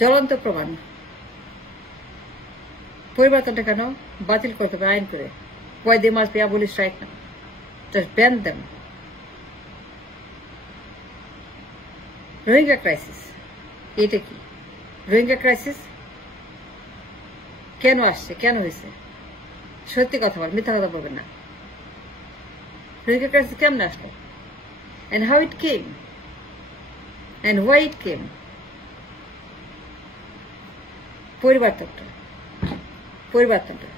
জ্বলন্ত প্রমাণ। পরিবর্তনটা কেন বাতিল করতে হবে আইন করে? Why they must be abolished right now? Just ban them. Rohingya ক্রাইসিস, এটা কি? রোহিঙ্গা ক্রাইসিস কেন আসছে, কেন হয়েছে? সত্যি কথা বল, মিথ্যা কথা বলবেন না। রোহিঙ্গা ক্রাইসিস কেমন আসলো? And how it came? And why it came? পরিবর্তনটা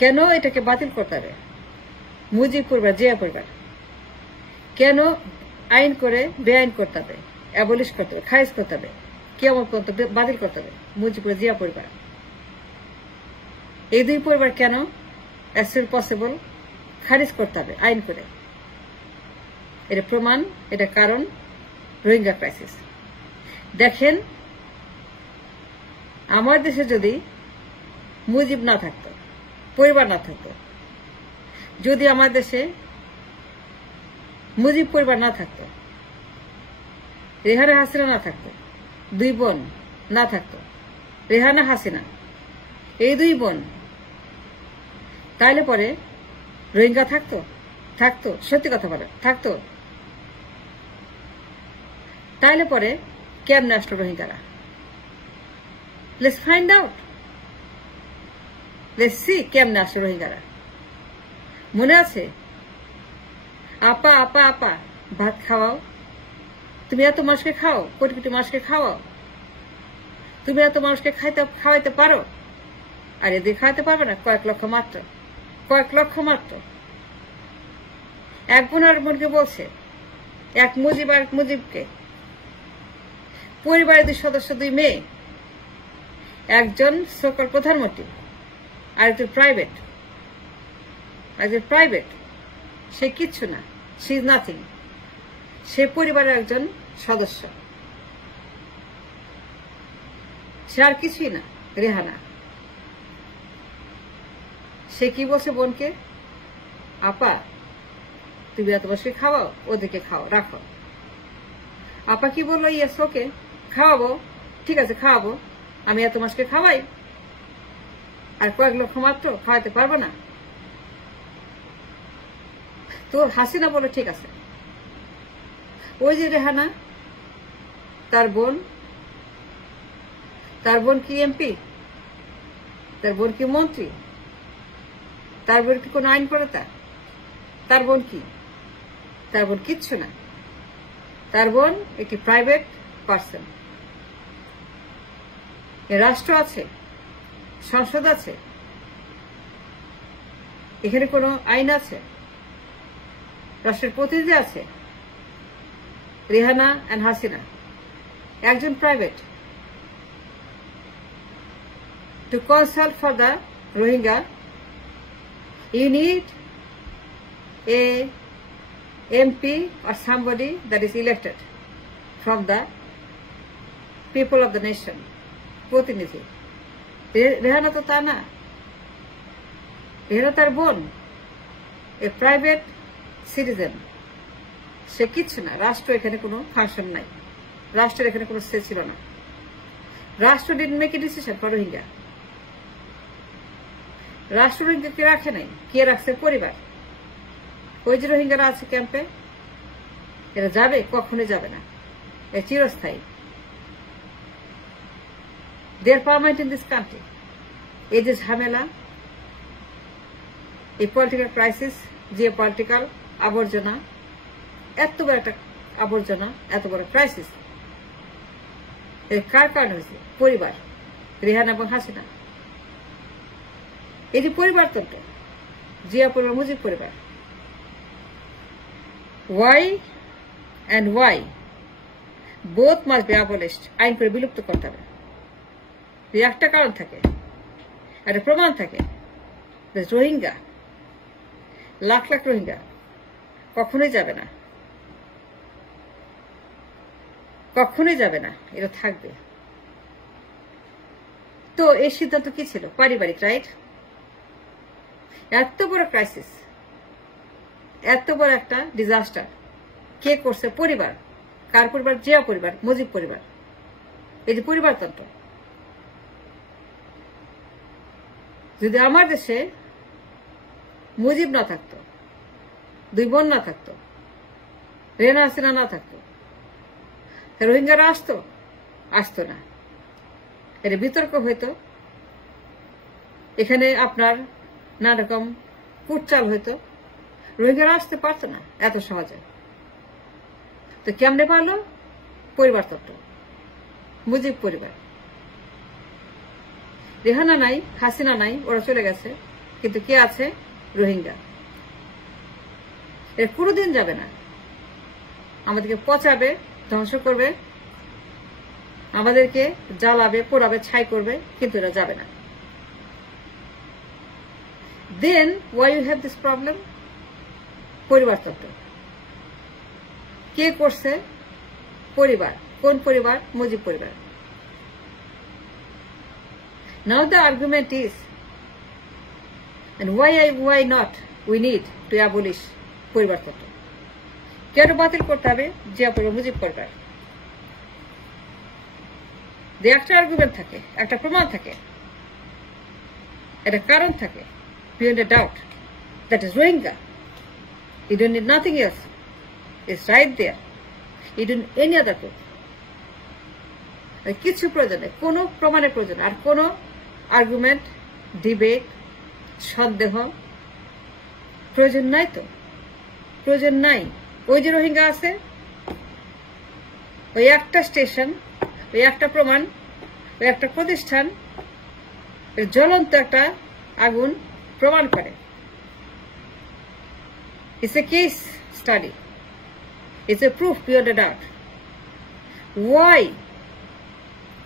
কেন এটাকে বাতিল করতে হবে? মুজিব পরিবার, জিয়া পরিবার কেন আইন করে বেআইন করতে হবে, অ্যাবলিশ করতে হবে, খারিজ করতে হবে, কিয়ামত পর্যন্ত বাতিল করতে হবে মুজিবপুর জিয়া পরিবার? এই দুই পরিবার কেন অ্যাজ সুন পসিবল খারিজ করতে হবে আইন করে? এটা প্রমাণ, এটা কারণ রোহিঙ্গা ক্রাইসিস। দেখেন, আমার দেশে যদি মুজিব না থাকতো, পরিবার না থাকতো, যদি আমার দেশে মুজিব পরিবার না থাকতো, রেহানা হাসিনা না থাকতো, দুই বোন না থাকতো, রেহানা হাসিনা এই দুই বোন, তাইলে পরে রোহিঙ্গা থাকতো? সত্যি কথা বলে থাকতো? তাইলে পরে কেমনে আসলো রোহিঙ্গারা? Let's find out. Let's see কেমনে আসলো রোহিঙ্গারা। মনে আছে? আপা আপা আপা ভাত খাওয়াও, তুমি এত মানুষকে খাও, কোটি কোটি মানুষকে খাওয়াও, তুমি এত মানুষকে খাওয়াইতে পারো? আর এদের খাওয়াইতে পারবে না? কয়েক লক্ষ মাত্র। এক বোন আর বোনকে বলছে, এক মুজিব আর এক মুজিবকে, পরিবারের দুই সদস্য, দুই মেয়ে, একজন সকল প্রধানমন্ত্রী আর একজন প্রাইভেট, সে কিচ্ছু না, সি ইজ নাথিং, সে পরিবারের একজন সদস্য, সে আর কিছুই না। রেহানা সে কি বলছে বোনকে, আপা তুমি এত বসে খাওয়াও, ওদেরকে খাও, রাখো। আপা কি বললো, ইয়েস ওকে খাওয়াবো, ঠিক আছে খাওয়াবো, আমি এত মাসকে খাওয়াই, আর কয়েক লক্ষ মাত্র খাওয়াতে পারবো না? তো হাসিনা বলে ঠিক আছে। ওই যে রেহানা, তার বোন কি এমপি, তার বোন কি মন্ত্রী, তার বোন কি কোন আইন করে? তার বোন কি? তার বোন কিচ্ছু না। তার বোন একটি প্রাইভেট পার্সন। রাষ্ট্র আছে, সংসদ আছে, এখানে কোন আইন আছে, রাষ্ট্রের প্রতিনিধি আছে। রেহানা এন্ড হাসিনা একজন private. To consult for the Rohingya, you need a MP or somebody that is elected from the people of the nation. প্রতিনিধি। রেহানা তো তা না, রেহানা তার বোন, এ প্রাইভেট সিটিজেন, সে কিচ্ছু না। রাষ্ট্র এখানে কোনো ফাংশন নাই, রাষ্ট্রের এখানে কোনো সে ছিল না। রাষ্ট্র did make a decision for Rohingya. রাষ্ট্র রোহিঙ্গাকে রাখে নাই, কে রাখছে? পরিবার। ওই যে রোহিঙ্গারা আছে ক্যাম্পে, এরা যাবে? কখনোই যাবে না, এ চিরস্থায়ী। দে আর পার্মানেন্ট ইন দিস কান্ট্রি। এই যে ঝামেলা, এই পলিটিক্যাল ক্রাইসিস, জিও পলিটিক্যাল আবর্জনা, এত বড় একটা আবর্জনা, এত বড় ক্রাইসিস, এর কার কারণে হয়েছে? পরিবার, রেহানা এবং হাসিনা। এই যে পরিবর্তনটা, জিয়া পরিবার, মুজিব পরিবার, why both must be abolished. আইন করে বিলুপ্ত করতে হবে। একটা কারণ থাকে, একটা প্রমাণ থাকে। রোহিঙ্গা, লাখ লাখ রোহিঙ্গা কখনোই যাবে না, এটা থাকবে। তো এই সিদ্ধান্ত কি ছিল? পারিবারিক, রাইট? এত বড় ক্রাইসিস, এত বড় একটা ডিজাস্টার কে করছে? পরিবার। কার পরিবার? জিয়া পরিবার, মুজিব পরিবার। এই যে পরিবারতন্ত্র, যদি আমার দেশে মুজিব না থাকতো, দুই বোন না থাকতো, রেনা হাসিনা না থাকতো, রোহিঙ্গারা আসতো না, এটা বিতর্ক হইতো, এখানে আপনার নানা রকম কুটচাল হইতো, রোহিঙ্গারা আসতে পারতো না এত সহজে। তো কেমনে পারলো? পরিবারতন্ত্র, মুজিব পরিবার। রেহানা নাই, হাসিনা নাই, ওরা চলে গেছে, কিন্তু কে আছে? রোহিঙ্গা। এর কোনোদিন যাবে না, আমাদেরকে পচাবে, ধ্বংস করবে, আমাদেরকে জ্বালাবে, পোড়াবে, ছাই করবে, কিন্তু এরা যাবে না। Then why you have this problem? পরিবারতন্ত্র। কে করছে? পরিবার। কোন পরিবার? মুজিব পরিবার। Now the argument is, and why not we need to abolish পরিবারতন্ত্র? কেন বাতিল করতে হবে জিয়া পরিবার, মুজিব পরিবার? একটা আর্গুমেন্ট থাকে, একটা প্রমাণ থাকে, একটা কারণ থাকে, beyond a doubt, that is Rohingya. You don't need nothing else. It's right there. You don't need any other proof. কিছু প্রয়োজন নেই, কোনো প্রমাণের প্রয়োজন, আর কোনো আর্গুমেন্ট, ডিবেট, সন্দেহ প্রয়োজন নাই। তো প্রয়োজন নাই। ওই যে রোহিঙ্গা আছে, ওই একটা স্টেশন, ওই একটা প্রমাণ, ওই একটা প্রতিষ্ঠান, জ্বলন্ত একটা আগুন প্রমাণ করে। It's a case study. It's a proof beyond a doubt. Why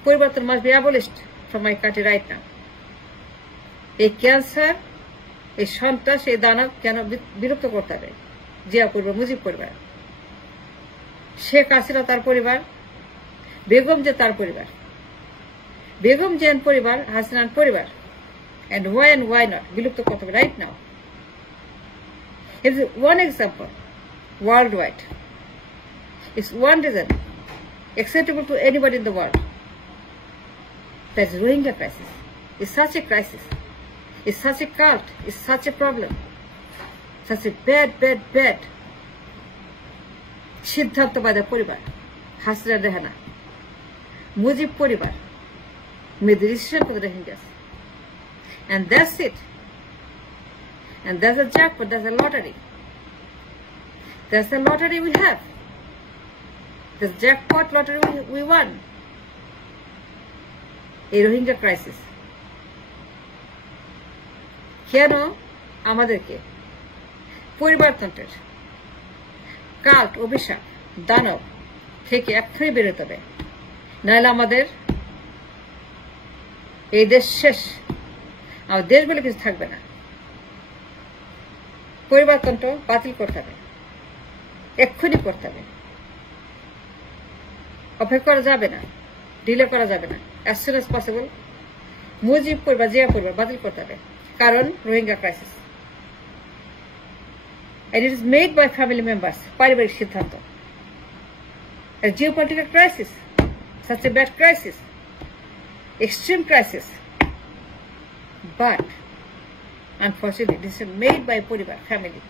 পরিবর্তন must be abolished from my country right now? এই ক্যান্সার, এই সন্ত্রাস, এই দানব কেন বিলুপ্ত করতে হবে জিয়া পরিবার, মুজিব পরিবার? শেখ হাসিনা তার পরিবার, বেগম যে তার পরিবার, বেগম জিয়ার পরিবার, হাসিনার পরিবার, and why not বিলুপ্ত করতে হবে right now? It's one example worldwide. It's one reason acceptable to anybody in the world. That's Rohingya crisis. It's such a crisis. It's such a cult. It's such a problem. Such a bad সিদ্ধান্তবাদী পরিবার, হাসিনা রেহানা, মুজিব পরিবার made the decision for the Rohingyas. And that's it. And there's a jackpot, there's a lottery. That's the lottery we have. The jackpot lottery we won. A Rohingya crisis. কেন আমাদেরকে পরিবারতন্ত্রের কাল্ট, অভিশাপ, দানব থেকে এক্ষুনি বেরোতে হবে, নাহলে আমাদের এই দেশ শেষ, আমাদের দেশ বলে কিছু থাকবে না। পরিবারতন্ত্র বাতিল করতে হবে, এক্ষুনি করতে হবে, অপেক্ষা করা যাবে না, ডিলে করা যাবে না। as soon as possible Mujib পরিবার, জিয়া পরিবার বাতিল করতে হবে, কারণ Rohingya crisis, and it is made by family members, পারিবারিক সিদ্ধান্ত। a geopolitical crisis, such a bad crisis, extreme crisis, but unfortunately this is made by পরিবার, family।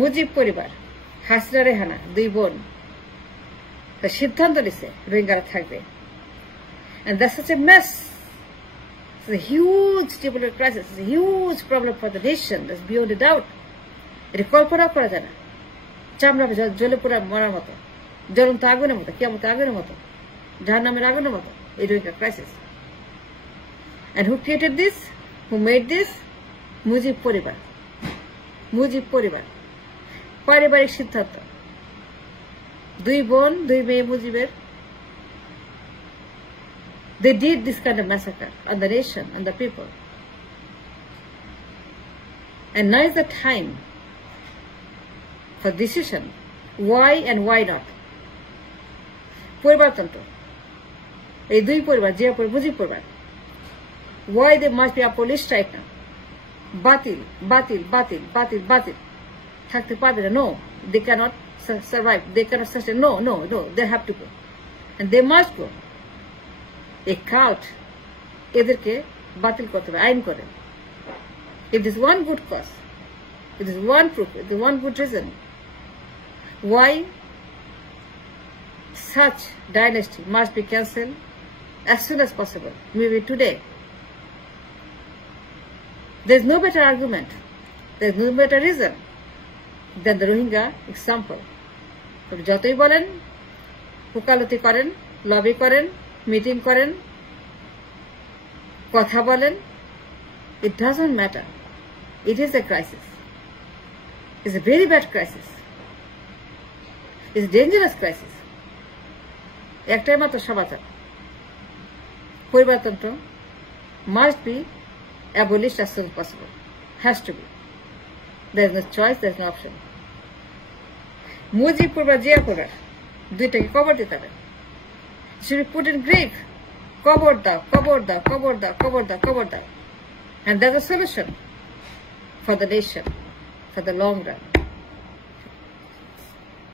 মুজিব পরিবার, হাসিনা রেহানা দুই বোন সিদ্ধান্ত নিছে রোহিঙ্গারা থাকবে, and that's such a mess. It's a huge geopolitical crisis. It's a huge problem for the nation. That's beyond a doubt. এটা কল্পনা করা যায় না। চামড়া জ্বলে পুরা মরার মতো, জ্বলন্ত আগুনের মতো, কিয়ামত আগুনের মতো, জাহান্নামের আগুনের মতো এই Rohingya crisis. And who created this? Who made this? Mujib পরিবার, মুজিব পরিবার, পারিবারিক সিদ্ধান্ত। দুই বোন, দুই মেয়ে মুজিবের, they did this kind of massacre on the nation, on the people. And now is the time for decision. Why and why not? পরিবারতন্ত্র, এই দুই পরিবার, জিয়া পরিবার, মুজিব পরিবার, why they must be abolished right now? বাতিল, বাতিল, বাতিল, বাতিল, বাতিল, থাকতে পারবে না। No, they cannot survive, they cannot sustain. No, they have to go. and they must go. A court এদেরকে বাতিল করতে হবে আইন করে। If there is one good cause, if there is one proof, if there is one good reason why such dynasty must be cancelled as soon as possible, maybe today. There is no better argument, there is no better reason than the Rohingya example. যতই বলেন, ওকালতি করেন, লবি করেন, মিটিং করেন, কথা বলেন, it doesn't matter. It is a crisis. It's a very bad crisis. It's a dangerous crisis. একটাই মাত্র সমাধান, পরিবারতন্ত্র must be abolished as soon as possible. Has to be. There is no choice, there is no option. মুজিবপুর বা জিয়াপুরের দুইটাকে কবর দিতে হবে। Should be put in grave. কবর দাও, কবর দাও, কবর দাও, কবর দাও, কবর দাও. And that's a solution for the nation, for the long run.